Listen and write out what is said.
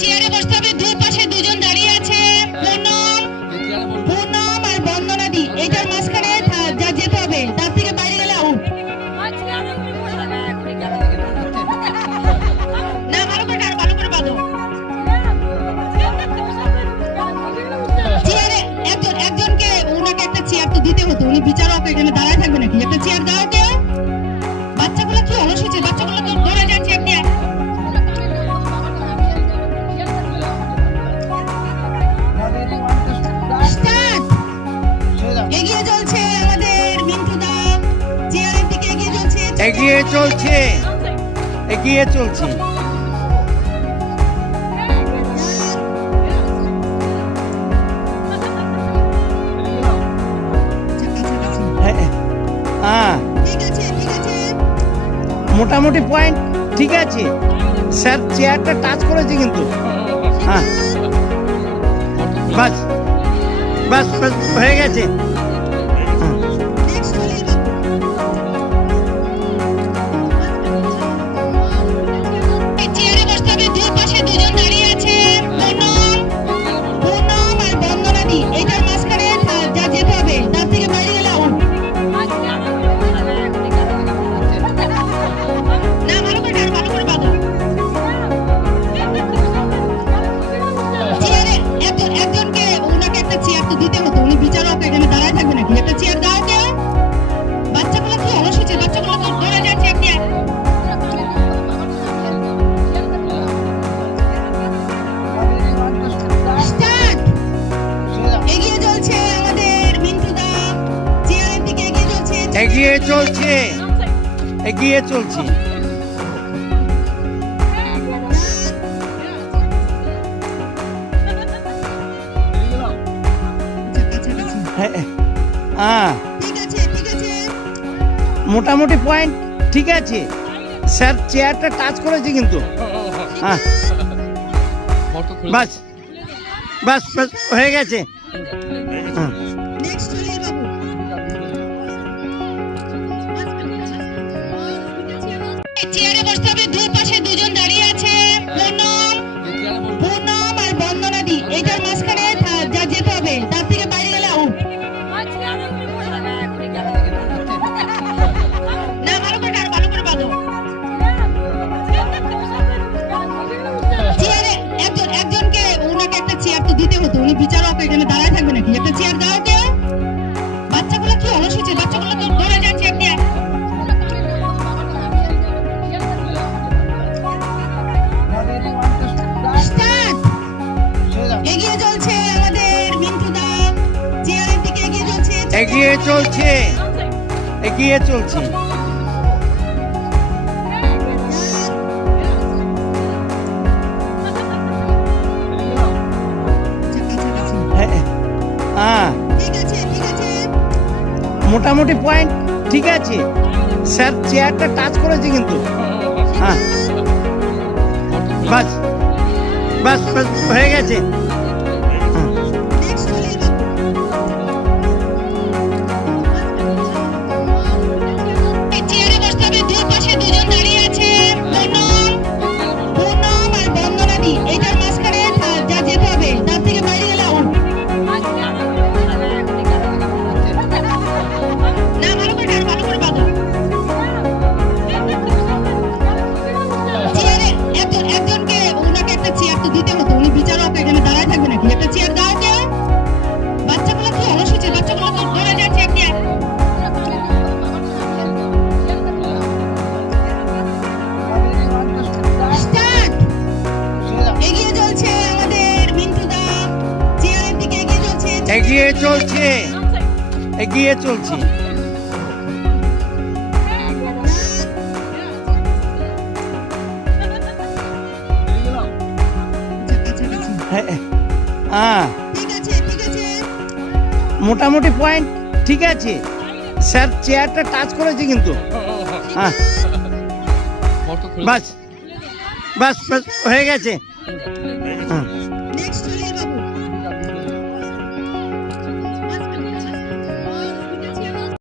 চেয়ারে বসতে হবে, দুপাশে দুজন দাঁড়িয়ে আছে। পুনম পুনম আর বন্দনাদি এটার মাঝখানে যেতে হবে, তার থেকে বাইরে গেলে না, ভালো করে একজন, একজনকে, ওনাকে একটা চেয়ার তো দিতে হতো, উনি বিচারক এখানে দাঁড়ায় এগিয়ে চলছে। এগিয়ে চলছে। হ্যাঁ, মোটামুটি পয়েন্ট ঠিক আছে। স্যার চেয়ারটা টাচ করেছে কিন্তু। হ্যাঁ। বাস বাস বাস হয়ে গেছে। উনি বিচারক এখানে দাঁড়ায় থাকবে নাকি? একটা চেয়ার দাও কেউ বাচ্চাগুলো কি অলস হচ্ছে বাচ্চাগুলো তো ধরে যাচ্ছে আপনি এগিয়ে চলছে। এগিয়ে চলছে। হ্যাঁ, হ্যাঁ ঠিক আছে ঠিক আছে মোটামুটি পয়েন্ট ঠিক আছে স্যার চেয়ারটা টাচ করেছে কিন্তু হ্যাঁ বাস বাস বাস হয়ে গেছে হ্যাঁ চেয়ারে বসতে হবে দুই পাশে দুজন বিচারক এখানে দাঁড়ায় থাকবে নাকি? একটা চেয়ার দাও কেউ বাচ্চাগুলো কি অলস হচ্ছে বাচ্চাগুলো তো ধরে যাচ্ছে আপনি এগিয়ে চলছে আমাদের মিন্টু দা। চেয়ারের দিকে এগিয়ে চলছে এগিয়ে চলছে। এগিয়ে চলছে। মোটামুটি পয়েন্ট ঠিক আছে? স্যার চেয়ারটা টাচ করেছে কিন্তু। হ্যাঁ। বাস বাস হয়ে গেছে। এগিয়ে চলছে। এগিয়ে চলছে। হ্যাঁ, হ্যাঁ। মোটামুটি পয়েন্ট ঠিক আছে। স্যার চেয়ারটা টাচ করেছে কিন্তু। হ্যাঁ। বাস। বাস বাস হয়ে গেছে।